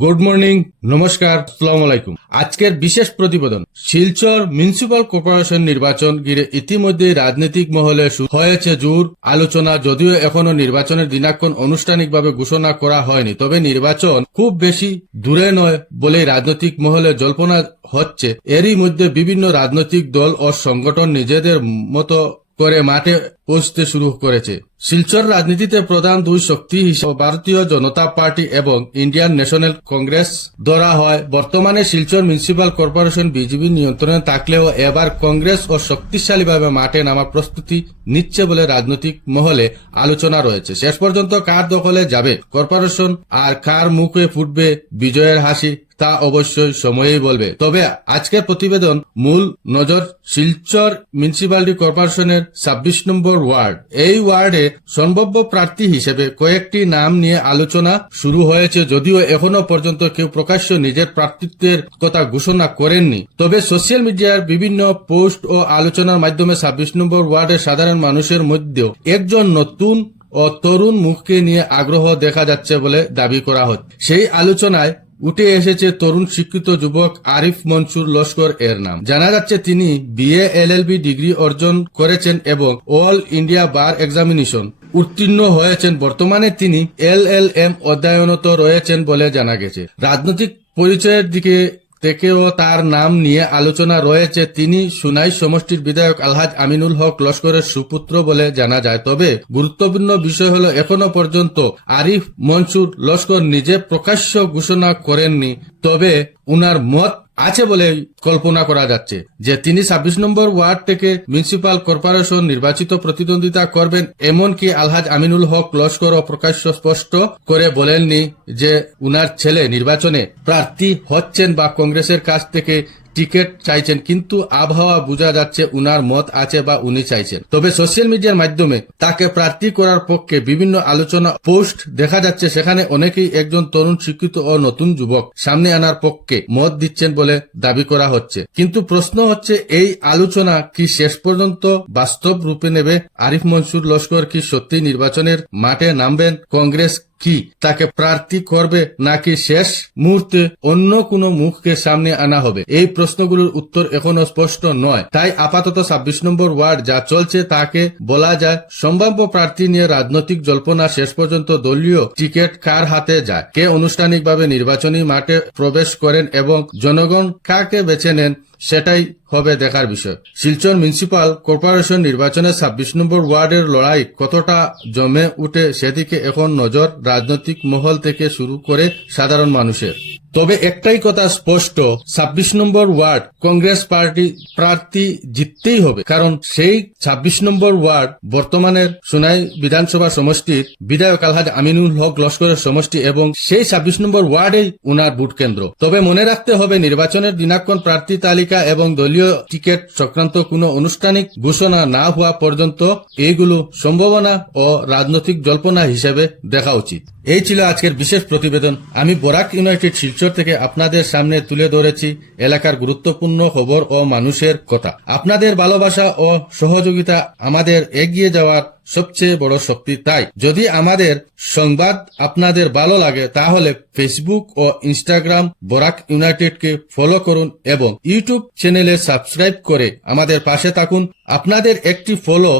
Good morning, নমস্কার, আসসালামু আলাইকুম। আজকের বিশেষ প্রতিবেদন। শিলচর মিউনিসিপাল কর্পোরেশন নির্বাচন ঘিরে ইতিমধ্যে রাজনৈতিক মহলে শুরু হয়েছে জোর আলোচনা। যদিও এখনো নির্বাচনের দিনাঙ্কন আনুষ্ঠানিকভাবে ঘোষণা করা হয়নি, তবে নির্বাচন খুব বেশি দূরে নয় বলেই রাজনৈতিক মহলে জল্পনা হচ্ছে। এরই মধ্যে বিভিন্ন রাজনৈতিক দল ও সংগঠন নিজেদের মতো করে মাঠে পৌঁছতে শুরু করেছে। শিলচর রাজনীতিতে প্রধান দুই শক্তি হিসেবে ভারতীয় জনতা পার্টি এবং ইন্ডিয়ান ন্যাশনাল কংগ্রেস ধরা হয়। বর্তমানে শিলচর মিউনিসিপাল কর্পোরেশন বিজেপি নিয়ন্ত্রণে থাকলেও এবার কংগ্রেস ও শক্তিশালীভাবে মাঠে নামার প্রস্তুতি নিচ্ছে বলে রাজনৈতিক মহলে আলোচনা রয়েছে। শেষ পর্যন্ত কার দখলে যাবে কর্পোরেশন আর কার মুখে ফুটবে বিজয়ের হাসি, তা অবশ্যই সময়েই বলবে। তবে আজকের প্রতিবেদন মূল নজর শিলচর মিউনিসিপালিটি কর্পোরেশনের ২৬ নম্বর ওয়ার্ড। এই ওয়ার্ডে সম্ভাব্য প্রার্থী হিসেবে কয়েকটি নাম নিয়ে আলোচনা শুরু হয়েছে, যদিও এখনো পর্যন্ত কেউ প্রকাশ্য নিজের প্রার্থিত্বের কথা ঘোষণা করেননি। তবে সোশ্যাল মিডিয়ার বিভিন্ন পোস্ট ও আলোচনার মাধ্যমে ২৬ নম্বর ওয়ার্ডের সাধারণ মানুষের মধ্যেও একজন নতুন ও তরুণ মুখকে নিয়ে আগ্রহ দেখা যাচ্ছে বলে দাবি করা হচ্ছে। সেই আলোচনায় উঠে এসেছে তরুণ শিক্ষিত যুবক আরিফ মনসুর লস্কর এর নাম। জানা যাচ্ছে তিনি বিএ এলএলবি ডিগ্রি অর্জন করেছেন এবং অল ইন্ডিয়া বার এক্সামিনেশন উত্তীর্ণ হয়েছেন। বর্তমানে তিনি এলএলএম অধ্যয়নরত রয়েছেন বলে জানা গেছে। রাজনৈতিক পরিচয়ের দিকে থেকেও তার নাম নিয়ে আলোচনা রয়েছে। তিনি সুনাই সমষ্টির বিধায়ক আলহাজ আমিনুল হক লস্করের সুপুত্র বলে জানা যায়। তবে গুরুত্বপূর্ণ বিষয় হলো এখনো পর্যন্ত আরিফ মনসুর লস্কর নিজে প্রকাশ্য ঘোষণা করেননি, তবে উনার মত আছে বলে কল্পনা করা যাচ্ছে যে তিনি ২৬ নম্বর ওয়ার্ড থেকে মিউনিসিপাল কর্পোরেশন নির্বাচিত প্রতিদ্বন্দ্বিতা করবেন। এমনকি আলহাজ আমিনুল হক লস্করও প্রকাশ্য স্পষ্ট করে বলেননি যে উনার ছেলে নির্বাচনে প্রার্থী হচ্ছেন বা কংগ্রেসের কাছ থেকে টিকিট চাইছেন, কিন্তু আবহাওয়া বোঝা যাচ্ছে উনার মত আছে বা উনি চাইছেন। তবে সোশ্যাল মিডিয়ার মাধ্যমে তাকে প্রার্থী করার পক্ষে বিভিন্ন আলোচনা পোস্ট দেখা যাচ্ছে। সেখানে অনেকেই একজন তরুণ শিক্ষিত ও নতুন যুবক সামনে আনার পক্ষে মত দিচ্ছেন বলে দাবি করা হচ্ছে। কিন্তু প্রশ্ন হচ্ছে, এই আলোচনা কি শেষ পর্যন্ত বাস্তব রূপে নেবে? আরিফ মনসুর লস্কর কি সত্যি নির্বাচনের মাঠে নামবেন? কংগ্রেস কি তাকে প্রার্থী করবে, নাকি শেষ মুহূর্তে অন্য কোনো মুখকে সামনে আনা হবে? এই প্রশ্নগুলোর উত্তর এখনো স্পষ্ট নয়। তাই আপাতত ২৬ নম্বর ওয়ার্ড যা চলছে তাকে বলা যায় সম্ভাব্য প্রার্থী নিয়ে রাজনৈতিক জল্পনা। শেষ পর্যন্ত দলীয় টিকিট কার হাতে যায়, কে আনুষ্ঠানিকভাবে নির্বাচনী মাঠে প্রবেশ করেন এবং জনগণ কাকে বেছে নেন, সেটাই হবে দেখার বিষয়। শিলচর মিউনিসিপাল কর্পোরেশন নির্বাচনে ২৬ নম্বর ওয়ার্ডের লড়াই কতটা জমে উঠে সেদিকে এখন নজর রাজনৈতিক মহল থেকে শুরু করে সাধারণ মানুষের। তবে একটাই কথা স্পষ্ট, ২৬ নম্বর ওয়ার্ড কংগ্রেস পার্টি প্রার্থী জিততেই হবে, কারণ সেই ২৬ নম্বর ওয়ার্ড বর্তমানের সুনাই বিধানসভা সমষ্টির বিধায়ক আলহাজ আমিনুল হক লস্করের সমষ্টি এবং সেই ২৬ নম্বর ওয়ার্ডেই উনার ভোট কেন্দ্র। তবে মনে রাখতে হবে, নির্বাচনের দিনাঙ্কন, প্রার্থী তালিকা এবং দলীয় টিকিট সংক্রান্ত কোনো আনুষ্ঠানিক ঘোষণা না হওয়া পর্যন্ত এইগুলো সম্ভাবনা ও রাজনৈতিক জল্পনা হিসেবে দেখা উচিত। এই ছিল আজকের বিশেষ প্রতিবেদন। আমি বরাক ইউনাইটেড শিলচর থেকে আপনাদের সামনে তুলে ধরেছি এলাকার গুরুত্বপূর্ণ খবর ও মানুষের কথা। আপনাদের ভালোবাসা ও সহযোগিতা আমাদের এগিয়ে যাওয়ার সবচেয়ে বড় শক্তি। তাই যদি আমাদের সংবাদ আপনাদের ভালো লাগে তাহলে ফেসবুক ও ইনস্টাগ্রাম বরাক ইউনাইটেডকে ফলো করুন এবং ইউটিউব চ্যানেলে সাবস্ক্রাইব করে আমাদের পাশে থাকুন। আপনাদের একটি ফলো,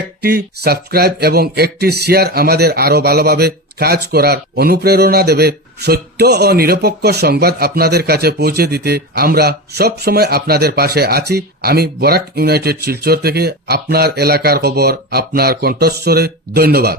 একটি সাবস্ক্রাইব এবং একটি শেয়ার আমাদের আরো ভালোভাবে কাজ করার অনুপ্রেরণা দেবে। সত্য ও নিরপেক্ষ সংবাদ আপনাদের কাছে পৌঁছে দিতে আমরা সব সময় আপনাদের পাশে আছি। আমি বরাক ইউনাইটেড শিলচর থেকে আপনার এলাকার খবর আপনার কণ্ঠস্বরে। ধন্যবাদ।